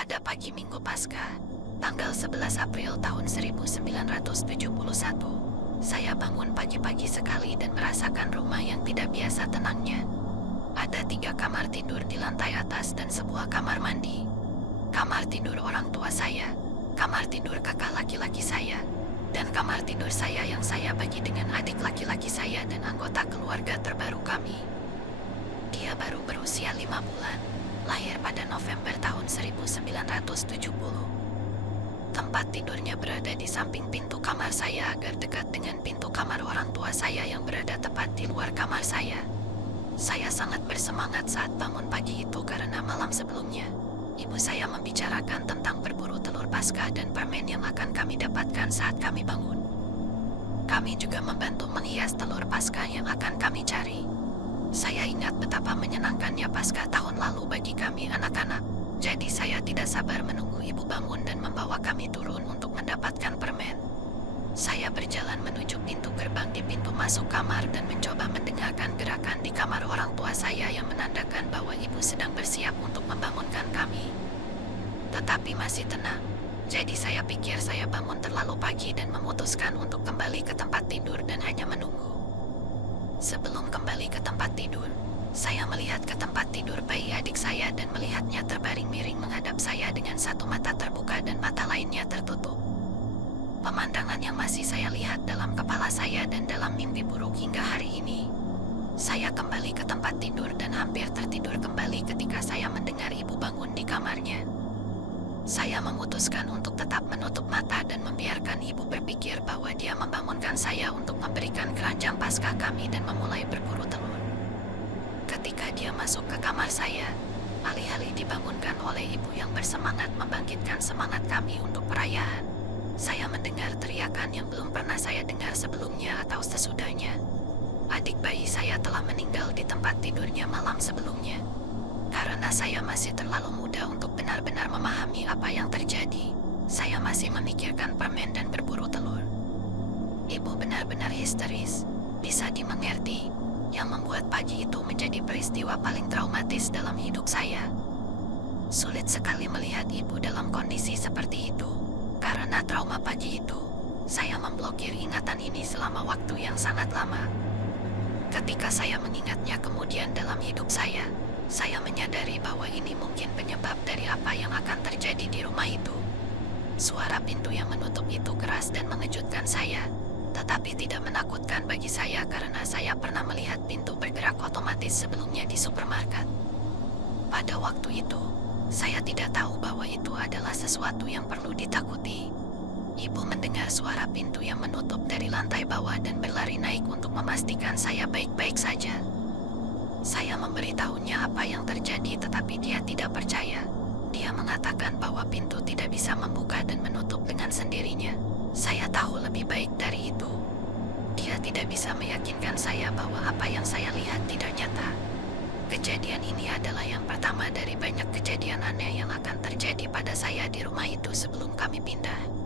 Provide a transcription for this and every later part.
Pada pagi Minggu Paskah, tanggal 11 April tahun 1971, saya bangun pagi-pagi sekali dan merasakan rumah yang tidak biasa tenangnya. Ada 3 kamar tidur di lantai atas dan sebuah kamar mandi. Kamar tidur orang tua saya, kamar tidur kakak laki-laki saya, dan kamar tidur saya yang saya bagi dengan adik laki-laki saya dan anggota keluarga terbaru kami. Dia baru berusia 5 bulan, lahir pada November tahun 1970. Tempat tidurnya berada di samping pintu kamar saya agar dekat dengan pintu kamar orang tua saya yang berada tepat di luar kamar saya. Saya sangat bersemangat saat bangun pagi itu karena malam sebelumnya ibu saya membicarakan tentang berburu telur Paskah dan permen yang akan kami dapatkan saat kami bangun. Kami juga membantu menghias telur Paskah yang akan kami cari. Saya ingat betapa menyenangkannya Paskah tahun lalu bagi kami anak-anak. Jadi saya tidak sabar menunggu ibu bangun dan membawa kami turun untuk mendapatkan permen. Saya berjalan menuju pintu gerbang di pintu masuk kamar dan mencoba mendengarkan gerakan di kamar orang tua saya yang menandakan bahwa ibu sedang bersiap untuk membangunkan kami. Tetapi masih tenang, jadi saya pikir saya bangun terlalu pagi dan memutuskan untuk kembali ke tempat tidur dan hanya menunggu. Sebelum kembali ke tempat tidur, saya melihat ke tempat tidur bayi adik saya dan melihatnya terbaring miring menghadap saya dengan satu mata terbuka dan mata lainnya tertutup. Pemandangan yang masih saya lihat dalam kepala saya dan dalam mimpi buruk hingga hari ini. Saya kembali ke tempat tidur dan hampir tertidur kembali ketika saya mendengar ibu bangun di kamarnya. Saya memutuskan untuk tetap menutup mata dan membiarkan ibu berpikir bahwa dia membangunkan saya untuk memberikan keranjang Paskah kami dan memulai berburu telur. Ketika dia masuk ke kamar saya, alih-alih dibangunkan oleh ibu yang bersemangat membangkitkan semangat kami untuk perayaan, saya mendengar teriakan yang belum pernah saya dengar sebelumnya atau sesudahnya. Adik bayi saya telah meninggal di tempat tidurnya malam sebelumnya. Karena saya masih terlalu muda untuk benar-benar memahami apa yang terjadi, saya masih memikirkan permen dan berburu telur. Ibu benar-benar histeris, bisa dimengerti, yang membuat pagi itu menjadi peristiwa paling traumatis dalam hidup saya. Sulit sekali melihat ibu dalam kondisi seperti itu. Karena trauma pagi itu, saya memblokir ingatan ini selama waktu yang sangat lama. Ketika saya mengingatnya kemudian dalam hidup saya menyadari bahwa ini mungkin penyebab dari apa yang akan terjadi di rumah itu. Suara pintu yang menutup itu keras dan mengejutkan saya, tetapi tidak menakutkan bagi saya karena saya pernah melihat pintu bergerak otomatis sebelumnya di supermarket. Pada waktu itu, saya tidak tahu bahwa itu adalah sesuatu yang perlu ditakuti. Ibu mendengar suara pintu yang menutup dari lantai bawah dan berlari naik untuk memastikan saya baik-baik saja. Saya memberitahunya apa yang terjadi tetapi dia tidak percaya. Dia mengatakan bahwa pintu tidak bisa membuka dan menutup dengan sendirinya. Saya tahu lebih baik dari itu. Dia tidak bisa meyakinkan saya bahwa apa yang saya lihat tidak nyata. Kejadian ini adalah yang pertama dari banyak kejadian aneh yang akan terjadi pada saya di rumah itu sebelum kami pindah.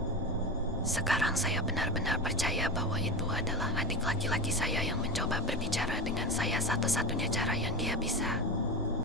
Sekarang saya benar-benar percaya bahwa itu adalah adik laki-laki saya yang mencoba berbicara dengan saya satu-satunya cara yang dia bisa.